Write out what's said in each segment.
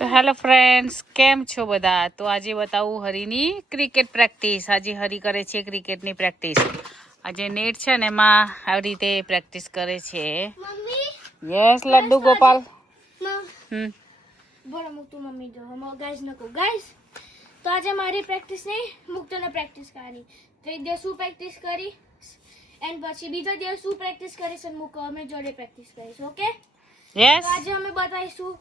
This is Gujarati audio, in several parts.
તો હેલો ફ્રેન્ડ્સ, કેમ છો બધા? તો આજે બતાવું હરીની ક્રિકેટ પ્રેક્ટિસ. આજે હરી કરે છે ક્રિકેટની પ્રેક્ટિસ. આજે નેટ છે ને એમાં આવી રીતે પ્રેક્ટિસ કરે છે. યસ લડ્ડુ ગોપાલ. બોલો મુક્તુ મમ્મી જો હમ ગાઈસ नको ગાઈસ. તો આજે મારી પ્રેક્ટિસ નહીં, મુક્તને પ્રેક્ટિસ કરવાની. તો એક દિવસ શું પ્રેક્ટિસ કરી એન્ડ પછી બીજા દિવસ શું પ્રેક્ટિસ કરીશ અને મુક્ત અમે જોડે પ્રેક્ટિસ કરીશું. ઓકે? યસ. તો આજે અમે બતાવીશું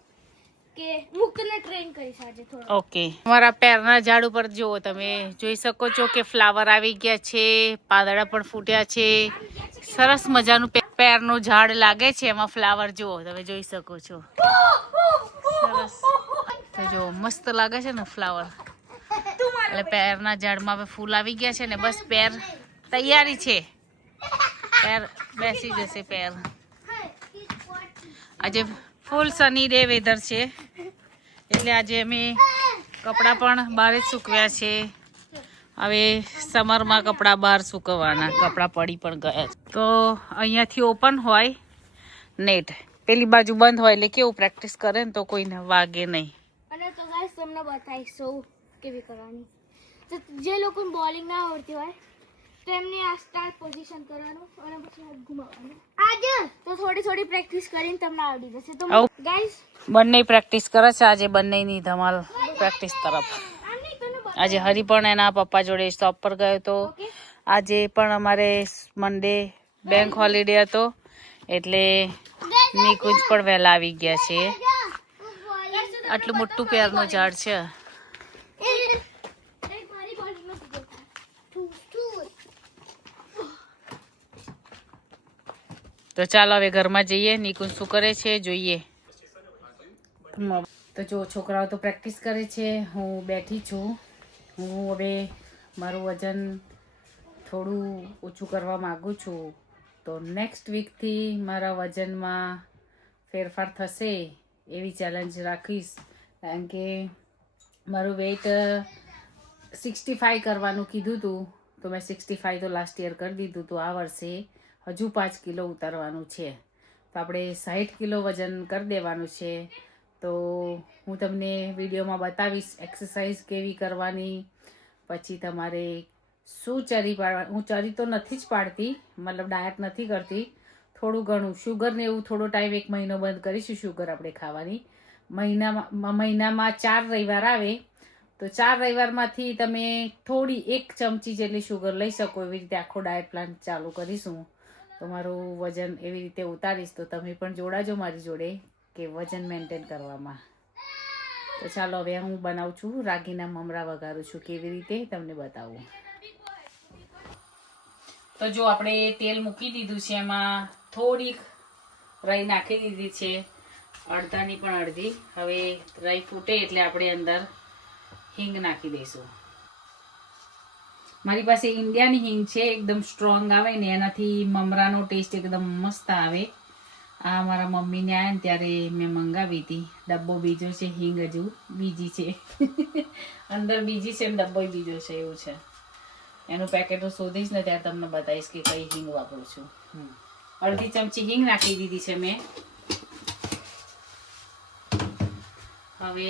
કે મુક્તને ટ્રેન કરીશ આજે થોડો. ઓકે. અમારા પેરના ઝાડ ઉપર જુઓ, તમે જોઈ શકો છો કે ફ્લાવર આવી ગયા છે, પાંદડા પણ ફૂટ્યા છે. સરસ મજાનું પેરનું ઝાડ લાગે છે, એમાં ફ્લાવર જુઓ, તમે જોઈ શકો છો. સરસ. તો જો મસ્ત લાગે છે ને ફ્લાવર. એટલે પેરના ઝાડમાં હવે ફૂલ આવી ગયા છે ને બસ પેર તૈયારી છે. પેર બેસી જશે પેર. આજે ફૂલ સની ડે વેધર છે એટલે આજે અમે કપડાં પણ બહાર જ સૂકવ્યા છે. હવે સમરમાં કપડાં બહાર સૂકવવાના, કપડાં પડી પણ ગયા છે. તો અહીંયાથી ઓપન હોય નેટ, પેલી બાજુ બંધ હોય એટલે કેવું પ્રેક્ટિસ કરે ને તો કોઈને વાગે નહીં. અને તો ગાઈસ તમને બતાવીશું કેવી કરવાની. તો જે લોકોને બોલિંગ ના આવડતી હોય તો એમને આ સ્ટાર્ટ પોઝિશન કરવાનું અને પછી હાથ ઘુમાવવાનું. આજે તો થોડી પ્રેક્ટિસ કરીને તમને આવડી જશે. તો ગાઈસ બંને પ્રેક્ટિસ કરે છે આજે, બંનેની ધમાલ પ્રેક્ટિસ તરફ. આજે હરી પણ એના પપ્પા જોડે શોપ પર ગયો હતો. આજે પણ અમારે મંડે બેંક હોલિડે હતો એટલે નિકુંજ પણ વહેલા આવી ગયા છે. આટલું મોટું પેરનું ઝાડ છે. તો ચાલો હવે ઘરમાં જઈએ, નિકુંજ શું કરે છે જોઈએ. તો જો છોકરાઓ તો પ્રેક્ટિસ કરે છે, હું બેઠી છું. હું હવે મારું વજન થોડું ઓછું કરવા માગું છું. તો નેક્સ્ટ વીકથી મારા વજનમાં ફેરફાર થશે એવી ચેલેન્જ રાખીશ. કારણ કે મારું વેઇટ 65 કરવાનું કીધું હતું, તો મેં 65 તો લાસ્ટ યર કરી દીધું. તો આ વર્ષે હજુ 5 કિલો ઉતારવાનું છે. તો આપણે 60 કિલો વજન કરી દેવાનું છે. તો હું તમને વિડીયોમાં બતાવીશ એક્સરસાઇઝ કેવી કરવાની. પછી તમારે શું ચરી પાડવા. હું ચરી તો નથી જ પાડતી, મતલબ ડાયટ નથી કરતી. થોડું ઘણું શુગર ને એવું થોડો ટાઈમ 1 મહિનો બંધ કરીશું શુગર આપણે ખાવાની. મહિનામાં 4 રવિવાર આવે તો 4 રવિવારમાંથી તમે થોડી 1 ચમચી જેટલી શુગર લઈ શકો. એવી રીતે આખો ડાયટ પ્લાન ચાલુ કરીશું. તો મારું વજન એવી રીતે ઉતારીશ. તો તમે પણ જોડાજો મારી જોડે કે વજન મેન્ટેન કરવામાં. તો ચાલો હવે હું બનાવું છું રાગીના મમરા, વઘારું છું કેવી રીતે તમને બતાવું. તો જો આપણે તેલ મૂકી દીધું છે, એમાં થોડીક રાઈ નાખી દીધી છે, અડધાની પણ અડધી. હવે રાઈ ફૂટે એટલે આપણે અંદર હિંગ નાખી દઈશું. મારી પાસે ઇન્ડિયાની હિંગ છે, એકદમ સ્ટ્રોંગ આવે ને, એનાથી મમરાનો ટેસ્ટ એકદમ મસ્ત આવે. આ મારા મમ્મીને આવ્યા ને ત્યારે મેં મંગાવી હતી. ડબ્બો બીજો છે, હિંગ હજુ બીજી છે અંદર બીજી છે, ડબ્બો બીજો છે, એવું છે. એનું પેકેટ હું શોધીશ ને ત્યારે તમને બતાવીશ કે કઈ હિંગ વાપરું છું. અડધી ચમચી હિંગ નાખી દીધી છે મેં. હવે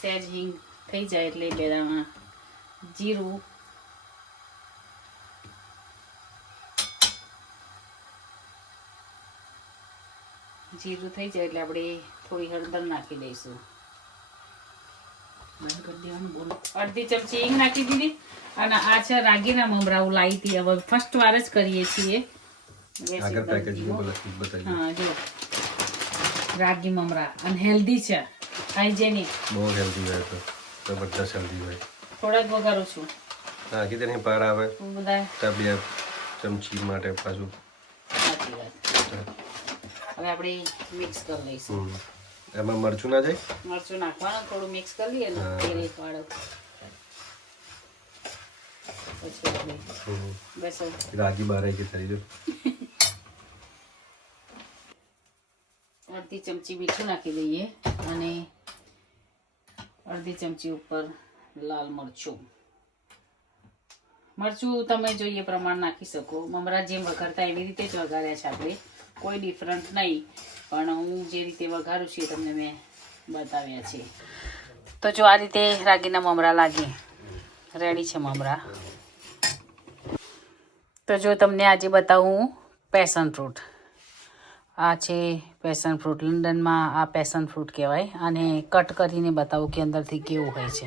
સહેજ હિંગ થઈ જાય એટલે બેદામાં જીરું, જીરું થઈ જાય એટલે આપણે થોડી હળદર નાખી દઈશું. અડધી ચમચી હિંગ નાખી દીધી. અને આ છે રાગીના મમરા, હું લાવી હતી. હવે ફર્સ્ટ વાર જ કરીએ છીએ. હા જો રાગી મમરા અને હેલ્ધી છે, હાઇજેનિક, બહુ હેલ્ધી હોય તો જબરદસ્ત હેલ્ધી હોય. થોડાક વઘારું છું. નાખી દે નહીં પાર આવે બધા 2 ચમચી માટે પાછું. સાચી વાત. હવે આપણે મિક્સ કરી લઈશું. એમાં મરચું ના જાય, મરચું નાખવાનું, થોડું મિક્સ કરી લઈએ ને તેલ એક વાળો. પછી આપણે બસ રાગી બાર આવી ગઈ થઈ. અડધી ચમચી મીઠું નાખી દઈએ અને અડધી ચમચી ઉપર લાલ મરચું. મરચું તમે જોઈએ પ્રમાણ નાખી શકો. મમરા જેમ વઘારતા એવી રીતે જ વઘાર્યા છે આપણે, કોઈ ડિફરન્ટ નહીં. પણ હું જે રીતે વઘારું છું તમને મેં બતાવ્યા છે. તો જો આ રીતે રાગીના મમરા લાગે, રેડી છે મમરા. તો જો તમને આજે બતાવું પેશન ફ્રૂટ. આ છે પેશન ફ્રૂટ. લંડનમાં આ પેશન ફ્રૂટ કહેવાય. અને કટ કરીને બતાવું કે અંદરથી કેવું હોય છે.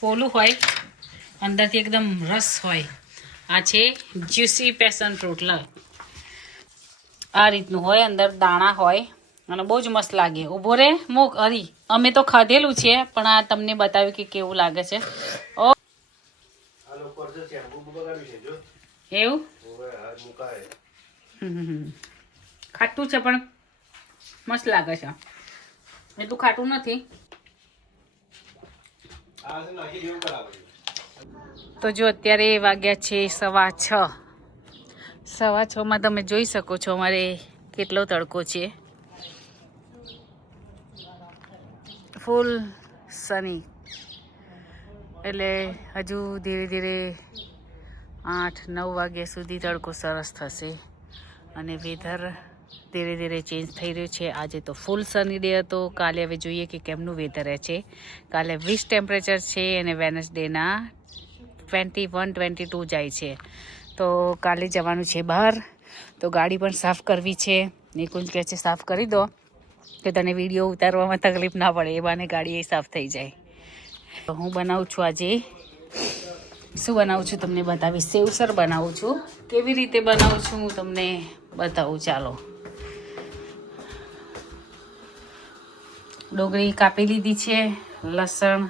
પોલું હોય, અંદરથી એકદમ રસ હોય. આ છે જ્યુસી પેશન ફ્રૂટ. આ રીતનું હોય, અંદર દાણા હોય અને બહુ જ મસ્ત લાગે. ઊભો રે મુક હરી, અમે તો ખાધેલું છે પણ આ તમને બતાવ્યું કે કેવું લાગે છે. ઓ એવું ખાટું છે પણ મસ્ત લાગે છે. એટલું ખાટું નથી. તો જો અત્યારે વાગ્યા છે 6:15. 6:15 તમે જોઈ શકો છો અમારે કેટલો તડકો છે. ફૂલ સની. એટલે હજુ ધીરે ધીરે 8-9 વાગ્યા સુધી તડકો સરસ થશે. અને વેધર ધીરે ધીરે ચેન્જ થઈ રહ્યું છે. આજે તો ફૂલ સની ડે હતો. કાલે હવે જોઈએ કે કેમનું વેધર રહે છે. કાલે 20 ટેમ્પરેચર છે અને વેનસડેના 21-22 જાય છે. તો કાલે જવાનું છે બહાર. તો ગાડી પણ સાફ કરવી છે. નિકુંજ કહે છે સાફ કરી દો કે તને વિડીયો ઉતારવામાં તકલીફ ના પડે. એ બાને ગાડી એ સાફ થઈ જાય. તો હું બનાવું છું આજે, શું બનાવું છું તમને બતાવીશ. સેવસર બનાવું છું. કેવી રીતે બનાવું છું હું તમને બતાવું. ચાલો. ડુંગળી કાપી લીધી છે, લસણ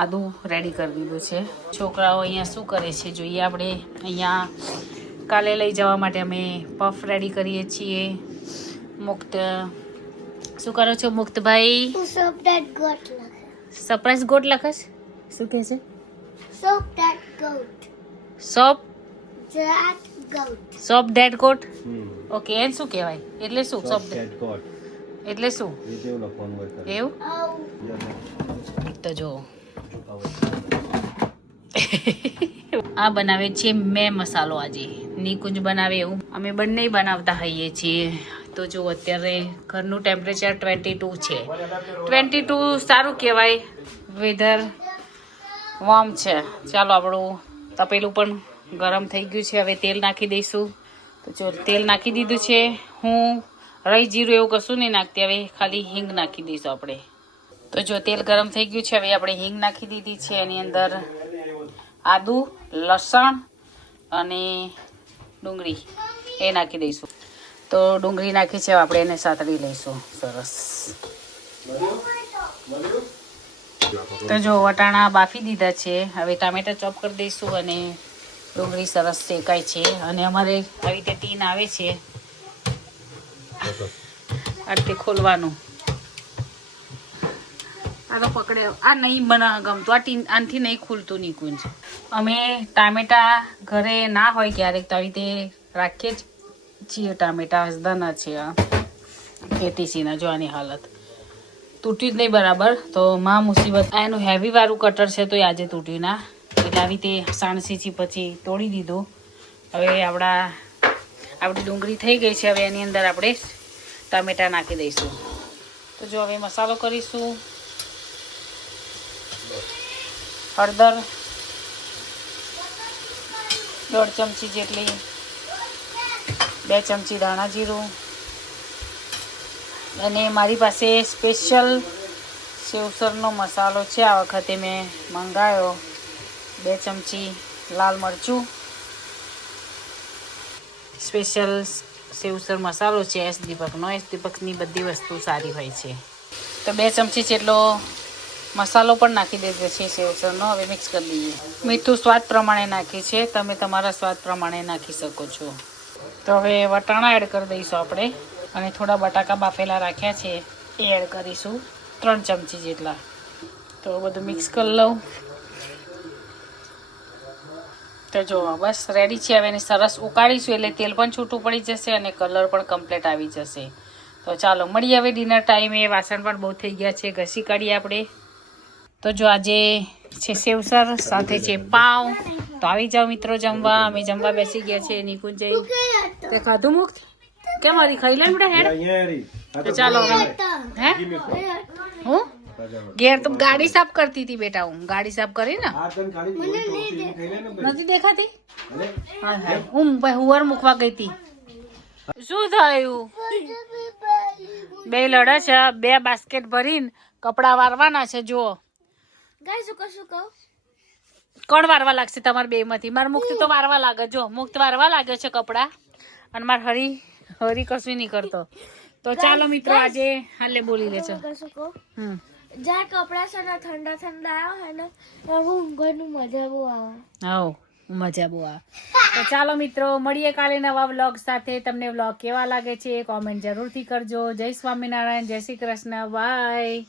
આદું રેડી કરી દીધું છે. છોકરાઓ અહીંયા શું કરે છે જોઈએ આપણે. અહીંયા કાલે લઈ જવા માટે અમે પફ રેડી કરીએ છીએ. મુક્ત શું કરો છો મુક્તભાઈ? Surprise got લખશ. શું કહે છે? Shop that got. ઓકે, એને શું કહેવાય? એટલે શું સોપ ધેટ ગોટ એટલે શું એવું? તો જો આ બનાવે છે મેં મસાલો. આજે નિકુંજ બનાવે એવું અમે બંને બનાવતા હોઈએ છીએ. તો જો અત્યારે ઘરનું ટેમ્પરેચર 22 છે. 22 સારું કહેવાય. વેધર વોર્મ છે. ચાલો આપણું તપેલું પણ ગરમ થઈ ગયું છે. હવે તેલ નાખી દઈશું. તો જો તેલ નાખી દીધું છે. હું રાઈ જીરું એવું કશું નહીં નાખતી. હવે ખાલી હિંગ નાખી દઈશું આપણે. તો જો તેલ ગરમ થઈ ગયું છે. હવે આપણે હિંગ નાખી દીધી છે. એની અંદર આદુ, લસણ અને ડુંગળી એ નાખી દઈશું. તો ડુંગળી નાખી છે. આપણે એને સાતળી લઈશું સરસ. તો જો વટાણા બાફી દીધા છે. હવે ટામેટા ચોપ કરી દઈશું અને ડુંગળી સરસ શેકાય છે. અને અમારે આવી રીતે ટીન આવે છે આ રીતે ખોલવાનું. આ તો પકડે. આ નહીં બના ગમતું. આ ટીન આનથી નહીં ખુલતું નિકુંજ. અમે ટામેટા ઘરે ના હોય ક્યારેક તો આવી રીતે રાખીએ જ છીએ. ટામેટા હસદાના છે. આ કેટીસીના જો આની હાલત તૂટ્યું જ નહીં બરાબર. તો માં મુસીબત. આ એનું હેવી વાળું કટર છે તો એ આજે તૂટ્યું ના. એટલે આવી રીતે સાણસીથી પછી તોડી દીધું. હવે આપણી ડુંગળી થઈ ગઈ છે. હવે એની અંદર આપણે ટામેટા નાખી દઈશું. તો જો હવે મસાલો કરીશું. હળદર 1.5 ચમચી જેટલી, 2 ચમચી ધાણા જીરું, અને મારી પાસે સ્પેશિયલ સેવસરનો મસાલો છે. આ વખતે મેં મંગાવ્યો. 2 ચમચી લાલ મરચું. સ્પેશિયલ સેવસર મસાલો છે એસ દીપકનો. એસ દીપકની બધી વસ્તુ સારી હોય છે. તો 2 ચમચી જેટલો મસાલો પણ નાખી દીધો છે સેવસરનો. હવે મિક્સ કરી દઈએ. મીઠું સ્વાદ પ્રમાણે નાખી છે. તમે તમારા સ્વાદ પ્રમાણે નાખી શકો છો. તો હવે વટાણા એડ કરી દઈશું આપણે. અને થોડા બટાકા બાફેલા રાખ્યા છે એ એડ કરીશું 3 ચમચી જેટલા. તો બધું મિક્સ કરી લઉં. તો જો બસ રેડી છે. હવે એને સરસ ઉકાળીશું એટલે તેલ પણ છૂટું પડી જશે અને કલર પણ કમ્પ્લીટ આવી જશે. તો ચાલો મળીએ હવે ડિનર ટાઈમે. વાસણ પણ બહુ થઈ ગયા છે, ઘસી કાઢીએ આપણે. તો જો આજે છે સેવસર, સાથે છે પાવ. તો આવી જાઓ મિત્રો જમવા. અમે જમવા બેસી ગયા છે. નિકુંજ તે ખાધું મુક્ત કેમ હરી ખાઈ લે બેટા હેડ અહીંયા રી આ તો ચાલો હવે હે હું ઘેર તો ગાડી સાફ કરતી હતી બેટા હું ગાડી સાફ કરી ને આ તને ખાલી થોડી થોડી ખાઈ લે ને નથી દેખાતી અરે હા હા હું હુવર મૂકવા ગઈ હતી શું થયું બે લડે છે બે બાસ્કેટ ભરીને કપડા વારવાના છે જુઓ ગાઈસ શું કહું કોણ વારવા લાગશે તમારે બે માંથી મારે મુક્તિ તો વારવા લાગે જો મુક્ત વારવા લાગે છે કપડા અને મારે હરી કશું નહીં કરતો તો ચાલો મિત્રો આજે હાલે બોલી લે છે શું કહું હમ જ્યારે કપડા છે ને ઠંડા ઠંડા આવ્યા હોય ને તો ઊંઘવાનું મજા બહુ આવે આવો મજા બહુ આવે તો ચાલો મિત્રો મળીએ કાલે નવા વ્લોગ સાથે તમને વ્લોગ કેવા લાગે છે કોમેન્ટ જરૂરથી કરજો જય સ્વામિનારાયણ જય શ્રી કૃષ્ણ બાય